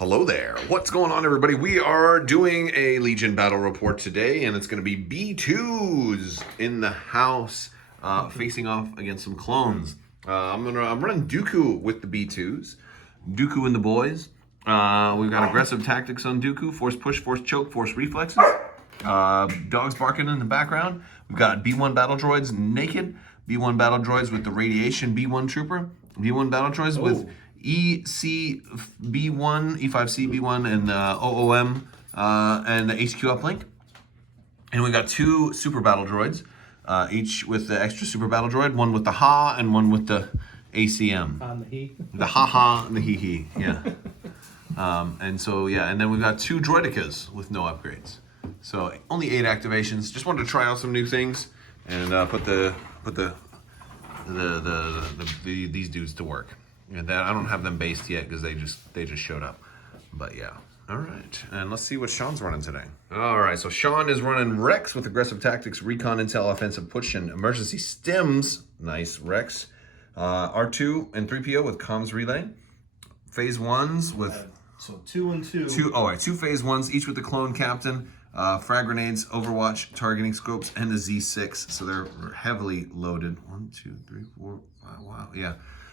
Hello there. What's going on, everybody? We are doing a Legion battle report today, and it's going to be B2's in the house, facing off against some clones. I'm running Dooku with the B2's. Dooku and the boys. We've got aggressive tactics on Dooku, force push, force choke, force reflexes. Dogs barking in the background. We've got B1 battle droids naked, B1 battle droids with the radiation B1 trooper, B1 battle droids with EC B1, E5C B1, and OOM and the HQ uplink. And we got two super battle droids, each with the extra super battle droid, one with the Ha and one with the ACM. On the he. The Ha and the He, yeah. And so, yeah, and then we've got two droidicas with no upgrades. So only 8 activations. Just wanted to try out some new things and put these dudes to work. And that I don't have them based yet because they just showed up. But yeah. All right. And let's see what Sean's running today. All right. So Sean is running Rex with aggressive tactics, recon, intel, offensive push, and emergency stims. Nice, Rex. R2 and 3PO with comms relay. Phase 1s with So 2 and 2. Two phase 1s, each with the clone captain, frag grenades, overwatch, targeting scopes, and the Z6. So they're heavily loaded. 1, 2, 3, 4, 5. Wow. Yeah.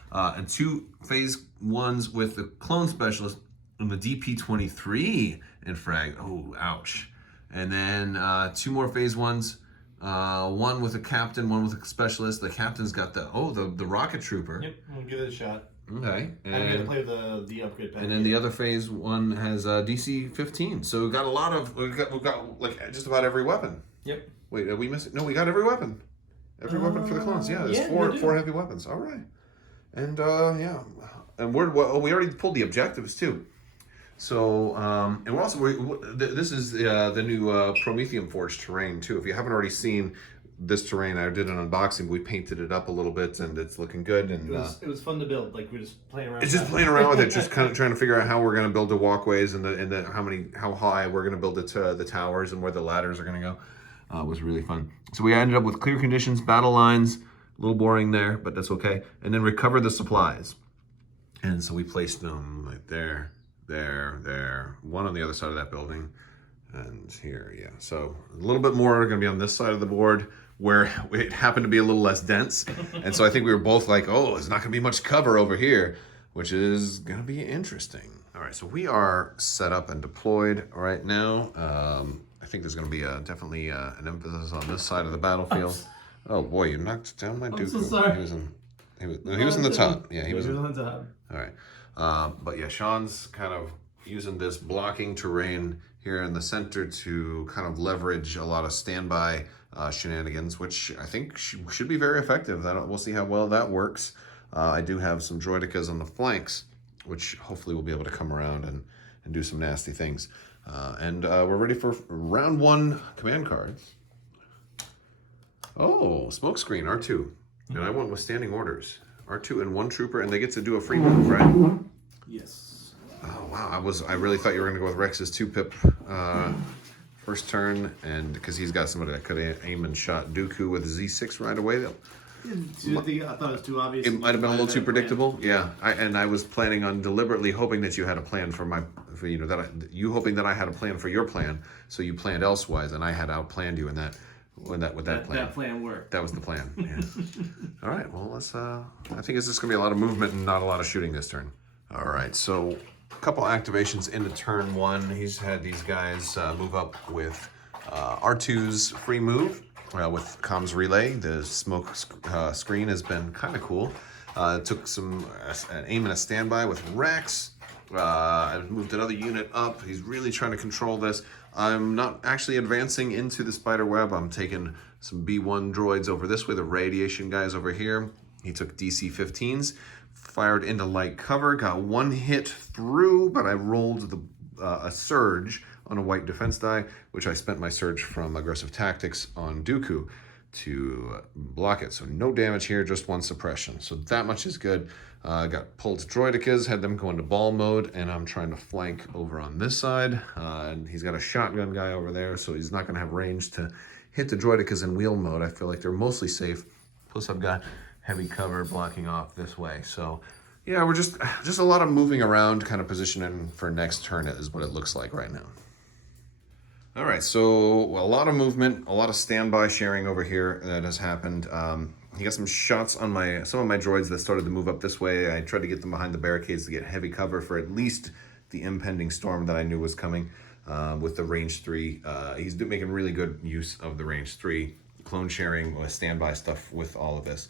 And 2 phase 1s with the clone specialist and the DP-23 and frag. Oh, ouch. And then 2 more phase 1s. One with a captain, one with a specialist. The captain's got the rocket trooper. Yep, we'll give it a shot. Okay. I'm gonna play the upgrade pack. And then the other phase 1 has DC-15. So we've got a lot of we've got like just about every weapon. Yep. Wait, are we missing? No, we got every weapon. Every weapon for the clones. Yeah, there's four heavy weapons. All right. And yeah, and we already pulled the objectives too. So and we're also this is the new Prometheum Forge Terrain too. If you haven't already seen this terrain, I did an unboxing. We painted it up a little bit, and it's looking good. And it was fun to build. Like we're just playing around. It's just playing around with it, just kind of trying to figure out how we're going to build the walkways and how high we're going to build the towers and where the ladders are going to go. It was really fun. So we ended up with clear conditions, battle lines. A little boring there, but that's okay. And then recover the supplies. And so we placed them like there, one on the other side of that building, and here, yeah. So a little bit more are gonna be on this side of the board where it happened to be a little less dense. And so I think we were both like, oh, there's not gonna be much cover over here, which is gonna be interesting. All right, so we are set up and deployed right now. I think there's gonna be definitely an emphasis on this side of the battlefield. Oh boy, you knocked down my Dooku. I'm so sorry. He was in the top. Yeah, he was on the top. All right. But yeah, Sean's kind of using this blocking terrain here in the center to kind of leverage a lot of standby shenanigans, which I think should be very effective. We'll see how well that works. I do have some droidicas on the flanks, which hopefully will be able to come around and do some nasty things. And we're ready for round 1 command cards. Oh, smokescreen, R2. And I went with standing orders. R2 and 1 trooper, and they get to do a free move, right? Yes. Oh, wow. I really thought you were going to go with Rex's 2-pip first turn, and because he's got somebody that could aim and shot Dooku with a Z6 right away. I thought it was too obvious. It might have been a little too predictable. Yeah. I was planning on deliberately hoping that you had a plan hoping that I had a plan for your plan, so you planned elsewise, and I had outplanned you in that. With that plan. That plan worked. That was the plan. Yeah. All right. Well, let's. I think it's just gonna be a lot of movement and not a lot of shooting this turn. All right. So, a couple activations into turn 1. He's had these guys move up with R2's free move with comms relay. The smoke screen has been kind of cool. Took some an aim and a standby with Rex. I moved another unit up. He's really trying to control this. I'm not actually advancing into the spider web. I'm taking some B1 droids over this way, the radiation guys over here. He took DC-15s, fired into light cover, got 1 hit through, but I rolled a surge on a white defense die, which I spent my surge from aggressive tactics on Dooku to block it. So no damage here, just 1 suppression. So that much is good. Got pulled droidicas, had them go into ball mode, and I'm trying to flank over on this side. And he's got a shotgun guy over there, so he's not going to have range to hit the droidicas in wheel mode. I feel like they're mostly safe. Plus I've got heavy cover blocking off this way. So Yeah, we're just a lot of moving around, kind of positioning for next turn is what it looks like right now. All right, so a lot of movement, a lot of standby sharing over here that has happened. He got some shots on some of my droids that started to move up this way. I tried to get them behind the barricades to get heavy cover for at least the impending storm that I knew was coming with the range 3. He's making really good use of the range 3. Clone sharing with standby stuff with all of this.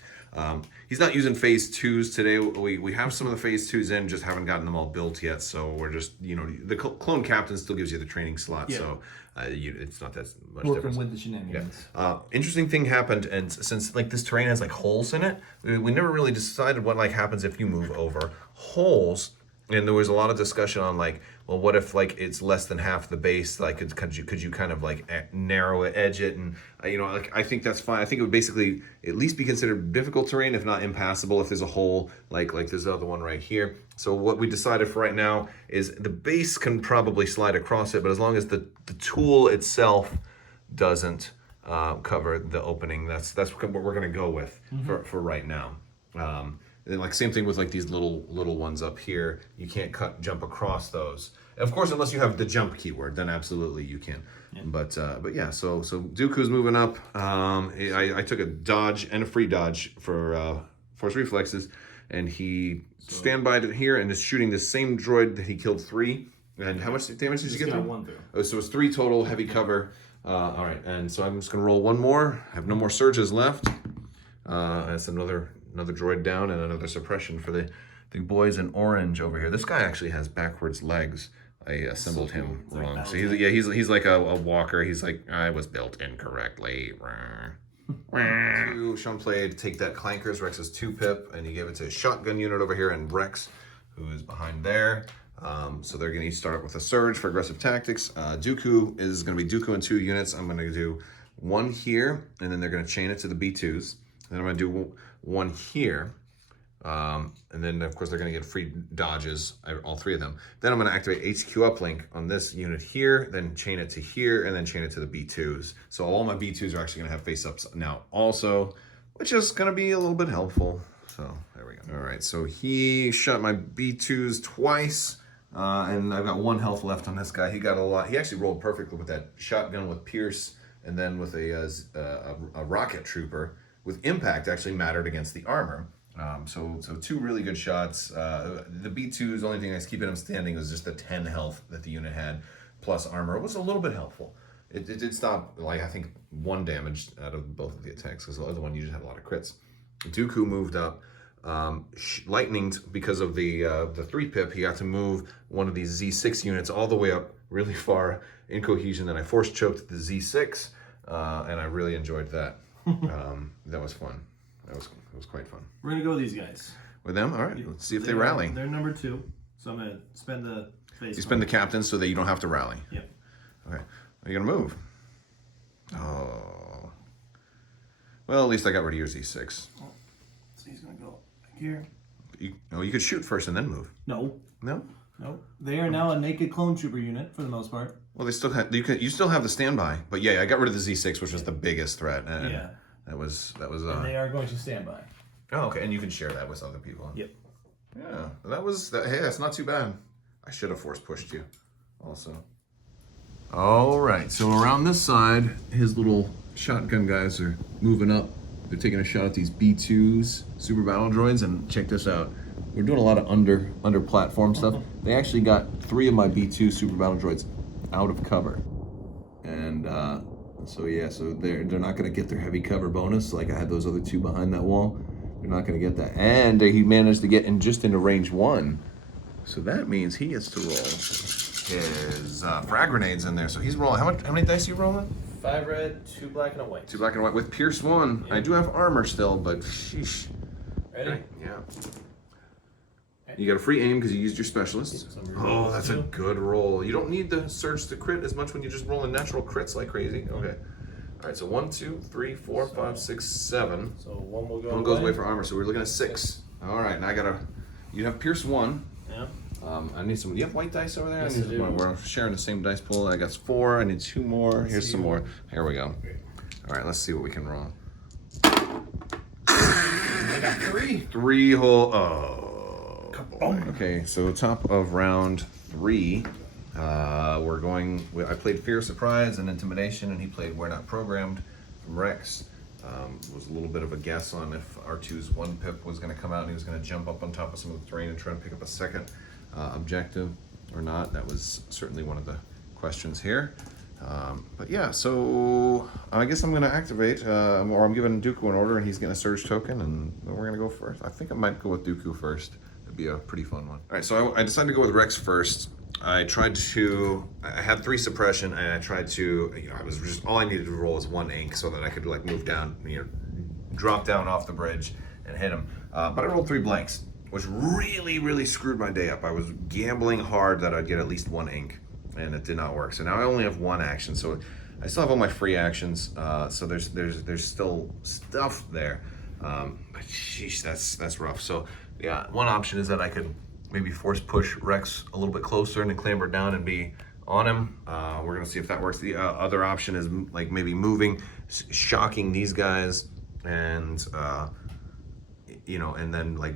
He's not using phase 2s today. We have some of the phase 2s in, just haven't gotten them all built yet. So we're just, you know, the clone captain still gives you the training slot. Yeah. So it's not that much working difference. with the shenanigans. Yeah. Interesting thing happened, and since like this terrain has like holes in it, we never really decided what like happens if you move over holes. And there was a lot of discussion on like, well, what if like it's less than half the base? Like, could you kind of like narrow it, edge it, and you know, like I think that's fine. I think it would basically at least be considered difficult terrain, if not impassable, if there's a hole like this other one right here. So what we decided for right now is the base can probably slide across it, but as long as the tool itself doesn't cover the opening, that's what we're gonna go with for right now. And like same thing with like these little ones up here. You can't jump across those. Of course, unless you have the jump keyword, then absolutely you can. Yeah. But yeah, so Dooku's moving up. I took a dodge and a free dodge for force reflexes, and he standbyed here and is shooting the same droid that he killed 3. And how much damage did you get through? 1 through. Oh, so it's 3 total, heavy cover. All right, and so I'm just gonna roll 1 more. I have no more surges left. That's another droid down and another suppression for the boys in orange over here. This guy actually has backwards legs. I assembled him wrong. So he's like a walker. He's like, I was built incorrectly. Sean played take that clankers, Rex's 2-pip, and he gave it to his shotgun unit over here and Rex, who is behind there. So they're gonna start with a surge for aggressive tactics. Dooku is gonna be Dooku in 2 units. I'm gonna do 1 here, and then they're gonna chain it to the B2's. Then I'm gonna do 1 here, and then of course they're gonna get free dodges, all 3 of them. Then I'm gonna activate HQ uplink on this unit here, then chain it to here, and then chain it to the B2's. So all my B2's are actually gonna have face ups now also, which is gonna be a little bit helpful. So there we go. All right, so he shot my B2's twice, and I've got 1 health left on this guy. He got a lot. He actually rolled perfectly with that shotgun with Pierce, and then with a rocket trooper with impact actually mattered against the armor. So 2 really good shots. The B2's only thing that's keeping him standing was just the 10 health that the unit had, plus armor. It was a little bit helpful. It did stop, like, I think 1 damage out of both of the attacks, because the other one you just had a lot of crits. Dooku moved up. Lightninged because of the 3-pip. He got to move one of these Z6 units all the way up really far in cohesion. Then I force choked the Z6, and I really enjoyed that. That was fun. That was quite fun. We're gonna go with these guys. With them? All right, let's see if they rally. They're number 2, so I'm gonna spend the face. You spend the captain so that you don't have to rally. Yep. Okay. Are you gonna move? Oh. Well, at least I got rid of your Z6. Oh. So he's gonna go back here. You could shoot first and then move. No. No? No. They are now a naked clone trooper unit for the most part. Well, they still have. You still have the standby, but yeah, I got rid of the Z6, which was the biggest threat. And yeah. That was. And they are going to stand by. Oh, okay, and you can share that with other people. Yep. Yeah, hey, that's not too bad. I should have force pushed you, also. All right, so around this side, his little shotgun guys are moving up. They're taking a shot at these B2's super battle droids, and check this out. We're doing a lot of under platform stuff. They actually got 3 of my B2 super battle droids out of cover, and so they're not going to get their heavy cover bonus like I had those other 2 behind that wall. They're not going to get that, and he managed to get just into range 1, so that means he gets to roll his frag grenades in there. So he's rolling. How many dice are you rolling? 5 red, 2 black, and a white. 2 black and white with Pierce 1. Yeah. I do have armor still, but sheesh. Ready? Okay, yeah. You got a free aim because you used your specialist. Oh, that's a good roll. You don't need to surge to crit as much when you're just rolling natural crits like crazy. Okay. All right, so 1, 2, 3, 4, 5, 6, 7. So 1 will go. 1 goes away for armor, so we're looking at 6. All right, now you have Pierce 1. Yeah. I need some. Do you have white dice over there? Yes, I do. We're sharing the same dice pool. I got 4. I need 2 more. Here's some more. Here we go. All right, let's see what we can roll. I got 3. 3 whole. Oh. couple. Okay, so top of round 3. We're going. I played Fear, Surprise, and Intimidation, and he played We're Not Programmed from Rex. Was a little bit of a guess on if R2's 1 pip was going to come out and he was going to jump up on top of some of the terrain and try to pick up a second objective or not. That was certainly one of the questions here. But yeah, so I guess I'm going to activate, or I'm giving Dooku an order and he's getting a surge token, and then we're going to go first. I think I might go with Dooku first. It'd be a pretty fun one. All right, so I decided to go with Rex first. I had 3 suppression, and I tried to, I was just, all I needed to roll was 1 ink so that I could like move down, drop down off the bridge and hit him. But I rolled 3 blanks, which really screwed my day up. I was gambling hard that I'd get at least 1 ink, and it did not work. So now I only have 1 action, so I still have all my free actions. So there's still stuff there, but sheesh, that's rough. So yeah, one option is that I could maybe force push Rex a little bit closer and then clamber down and be on him. We're gonna see if that works. The other option is like maybe moving, shocking these guys, and and then like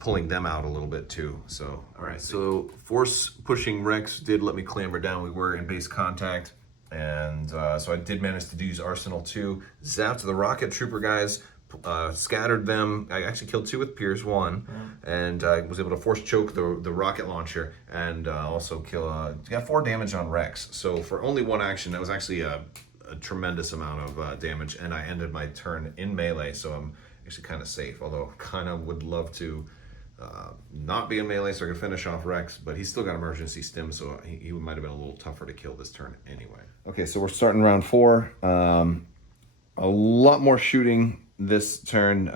pulling them out a little bit too. So all right, so force pushing Rex did let me clamber down. We were in base contact, and so I did manage to use Arsenal 2, zapped the rocket trooper guys, scattered them. I actually killed 2 with Pierce 1, and I was able to force choke the rocket launcher, and also got 4 damage on Rex. So for only 1 action, that was actually a tremendous amount of damage, and I ended my turn in melee, so I'm actually kind of safe, although kind of would love to not be in melee so I could finish off Rex, but he's still got emergency stim, so he might have been a little tougher to kill this turn anyway. Okay, so we're starting round 4. A lot more shooting this turn.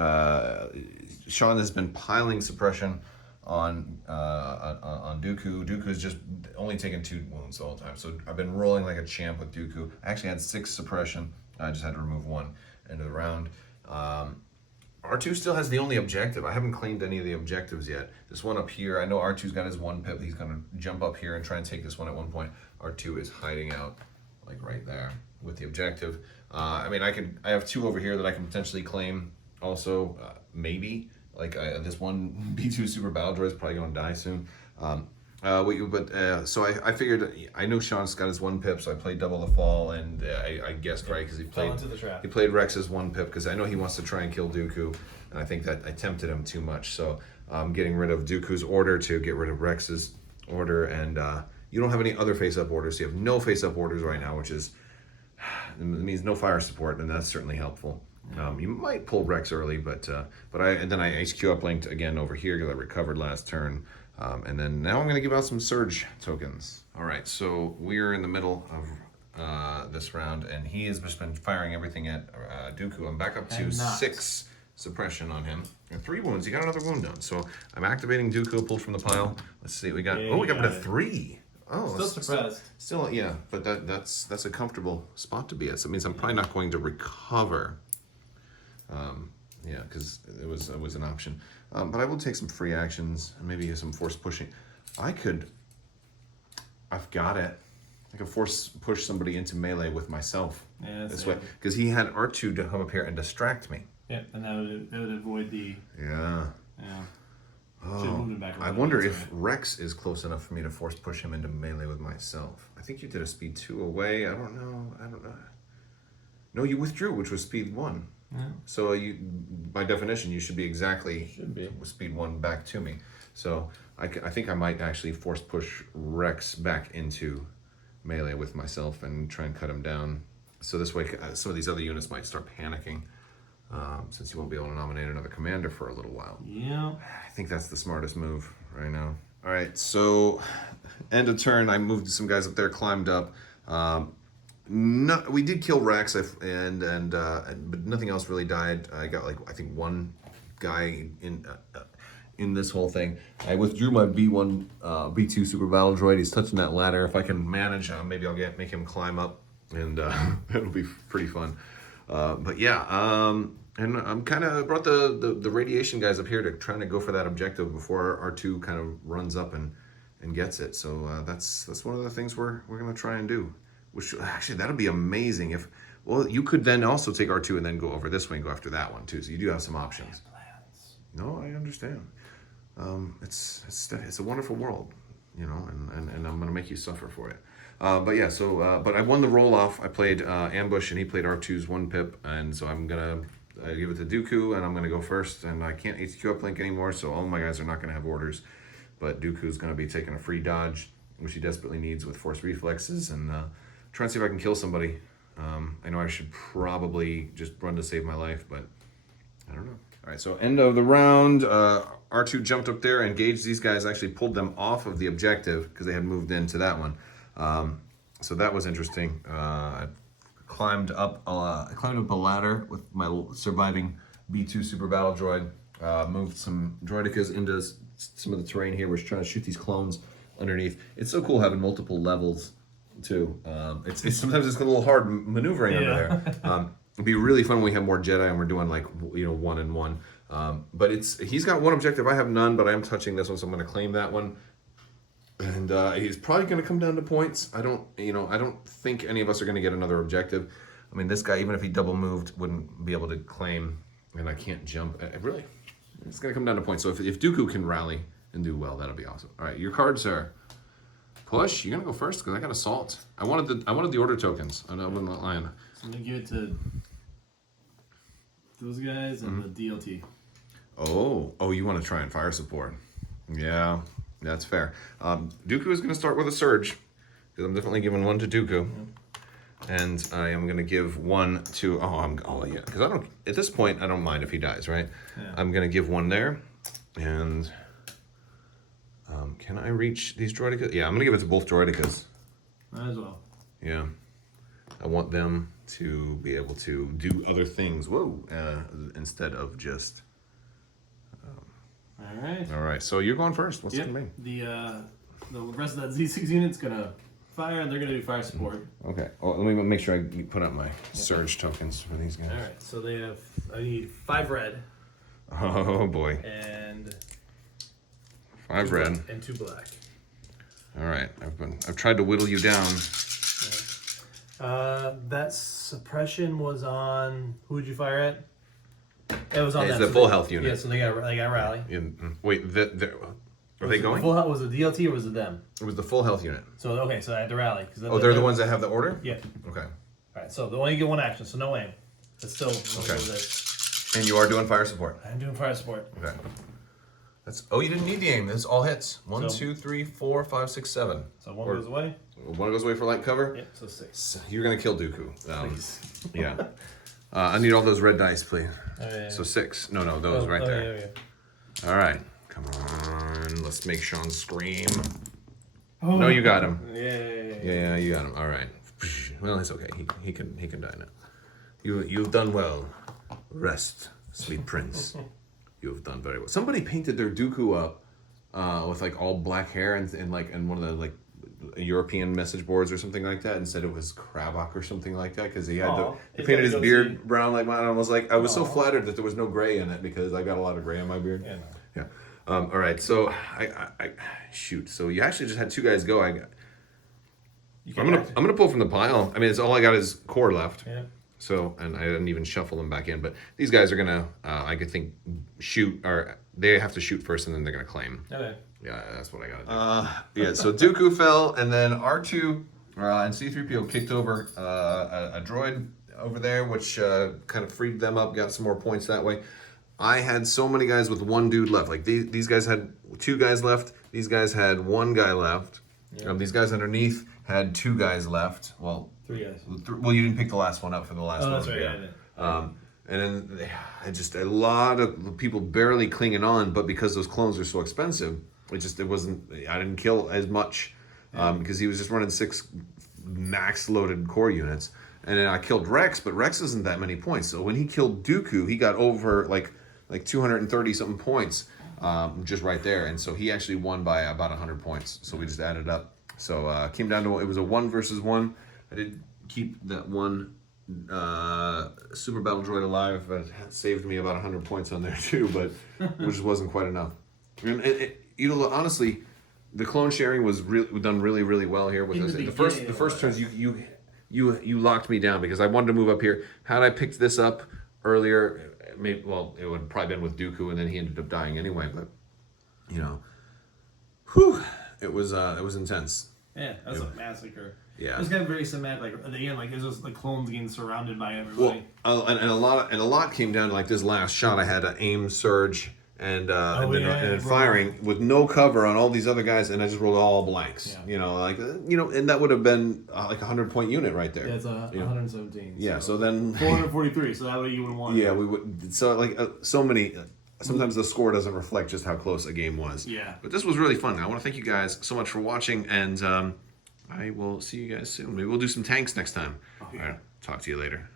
Sean has been piling suppression on Dooku. Dooku's just only taken 2 wounds the whole time, so I've been rolling like a champ with Dooku. I actually had 6 suppression. I just had to remove 1 end of the round. R2 still has the only objective. I haven't claimed any of the objectives yet. This one up here, I know R2's got his 1 pip. He's gonna jump up here and try and take this one at one point. R2 is hiding out like right there with the objective. I mean, I have 2 over here that I can potentially claim also, maybe. Like this one B2 Super Battle Droid is probably gonna die soon. So I figured, I know Sean's got his 1 pip, so I played double the fall, and I guessed right because he played Rex's 1 pip because I know he wants to try and kill Dooku, and I think that I tempted him too much. So I'm getting rid of Dooku's order to get rid of Rex's order, and you don't have any other face-up orders. So you have no face-up orders right now, which is it means no fire support, and that's certainly helpful. You might pull Rex early, but then I HQ uplinked again over here because I recovered last turn. And then now I'm going to give out some surge tokens. All right, so we're in the middle of this round, and he has just been firing everything at Dooku. I'm back up to 6 suppression on him. And 3 wounds. He got another wound done. So I'm activating Dooku, pulled from the pile. Let's see, we got we got rid of 3. Oh, still suppressed. Still, yeah, but that's a comfortable spot to be at. So it means I'm probably not going to recover. Yeah, because it was an option. But I will take some free actions and maybe some force pushing. I've got it. I can force push somebody into melee with myself this way. Because he had R2 to come up here and distract me. Yeah, and that would avoid the... Yeah. Oh, I wonder if Rex is close enough for me to force push him into melee with myself. I think you did a speed 2 away. I don't know. No, you withdrew, which was speed 1. Yeah. So you, by definition, you should be exactly with speed 1 back to me. So I think I might actually force push Rex back into melee with myself and try and cut him down. So this way, some of these other units might start panicking, since you won't be able to nominate another commander for a little while. Yeah. I think that's the smartest move right now. All right, so end of turn, I moved some guys up there, climbed up. We did kill Rex, but nothing else really died. I got I think 1 guy in this whole thing. I withdrew my B1, B2 Super Battle Droid. He's touching that ladder. If I can manage, maybe I'll make him climb up, and it'll be pretty fun. But yeah, and I'm kind of brought the radiation guys up here to trying to go for that objective before R2 kind of runs up and gets it. So that's one of the things we're gonna try and do. Which actually, that'll be amazing if, well, you could then also take R2 and then go over this way and go after that one too. So you do have some options. No, I understand. it's a wonderful world, you know, and I'm gonna make you suffer for it. But yeah, so but I won the roll off. I played ambush, and he played R2's 1 pip, and so I'm gonna give it to Dooku, and I'm gonna go first. And I can't HQ uplink anymore, so all my guys are not gonna have orders. But Dooku's gonna be taking a free dodge, which he desperately needs with force reflexes, and try and see if I can kill somebody. I know I should probably just run to save my life, but I don't know. All right, so end of the round. R2 jumped up there, engaged these guys, actually pulled them off of the objective because they had moved into that one. So that was interesting. I climbed up a ladder with my surviving B2 super battle droid. Moved some droidicas into some of the terrain here. We're trying to shoot these clones underneath. It's so cool having multiple levels too. It's sometimes it's a little hard maneuvering over there. It'd be really fun when we have more Jedi and we're doing like 1-and-1. But he's got one objective. I have none, but I am touching this one, so I'm going to claim that one. And he's probably going to come down to points. I don't think any of us are going to get another objective. I mean, this guy, even if he double moved, wouldn't be able to claim, and I can't jump. Really, it's going to come down to points. So if Dooku can rally and do well, that'll be awesome. All right, your card, sir. Push. You're going to go first because I got assault. I wanted the order tokens. I'm not lying. So I'm gonna give it to those guys and the DLT. Oh, you want to try and fire support? Yeah. That's fair. Dooku is going to start with a surge, because I'm definitely giving one to Dooku, and I am going to give one to yeah, because I don't at this point I don't mind if he dies, right? Yeah. I'm going to give one there, and can I reach these droidicas? Yeah, I'm going to give it to both droidicas. Might as well. Yeah, I want them to be able to do other things. Instead of just. All right. So you're going first. What's it gonna be? The rest of that Z6 unit's gonna fire, and they're gonna do fire support. Okay. Well, let me make sure I put up my surge tokens for these guys. All right. So they have. I need 5 red. Oh boy. And 5 red and 2 black. All right. I've tried to whittle you down. That suppression was on. Who would you fire at? It was on it's the full health unit. Yeah, so they got rally. Wait, are they going? Was it DLT or was it them? It was the full health unit. So I had to rally. They're the ones that have the order? Yeah. Okay. All right, so they only get 1 action, so no aim. But still. Okay. And you are doing fire support? I'm doing fire support. Okay. You didn't need the aim. That's all hits. 1, 2, 3, 4, 5, 6, 7. So 1 goes away? 1 goes away for light cover? Yep, so 6. So you're going to kill Dooku. Please. Yeah. I need all those red dice, please. Oh, yeah. So 6. No, those right there. Yeah. All right. Come on. Let's make Sean scream. Oh. No, you got him. Yeah, you got him. All right. Well, it's okay. He can die now. You've done well. Rest, sweet prince. You have done very well. Somebody painted their Dooku up with like all black hair and one of the like European message boards or something like that, and said it was Crabbok or something like that because he painted his beard brown like mine. And I was so flattered that there was no gray in it because I got a lot of gray on my beard. Yeah. All right. So I shoot. So you actually just had 2 guys go. I'm gonna pull from the pile. I mean, it's all I got is core left. Yeah. So, and I didn't even shuffle them back in, but these guys are gonna, I could think, shoot, or they have to shoot first and then they're gonna claim. Okay. Yeah, that's what I gotta do. Yeah, so Dooku fell, and then R2 and C-3PO kicked over a droid over there, which kind of freed them up, got some more points that way. I had so many guys with 1 dude left. Like, these guys had 2 guys left. These guys had 1 guy left. Yeah. These guys underneath had 2 guys left. Well, 3 guys. Well, you didn't pick the last one up for the last one. That's right, yeah. I didn't. And then just a lot of people barely clinging on, but because those clones are so expensive, I didn't kill as much because he was just running 6 max loaded core units. And then I killed Rex, but Rex isn't that many points. So when he killed Dooku, he got over like 230 something points just right there. And so he actually won by about 100 points. So we just added up. So came down to, it was a 1 versus 1. I did keep that 1 super battle droid alive. It saved me about 100 points on there too, but which wasn't quite enough. And honestly, the clone sharing was done really well here with us. The first turns you locked me down because I wanted to move up here. Had I picked this up earlier, it would have probably been with Dooku, and then he ended up dying anyway. But you know, whew, it was intense. Yeah, that's a massacre. Yeah. It was kind of very cinematic. Like at the end, like it was just the clones getting surrounded by everybody. Well, and a lot came down to like this last shot. I had an aim surge and then firing with no cover on all these other guys, and I just rolled all blanks. Yeah. You know, like and that would have been like a 100-point unit right there. Yeah, it's 117. Yeah, so then 443. So that would you would have won. Yeah, we would. So like so many. Sometimes the score doesn't reflect just how close a game was. Yeah. But this was really fun. I want to thank you guys so much for watching, and I will see you guys soon. Maybe we'll do some tanks next time. Oh, yeah. All right. Talk to you later.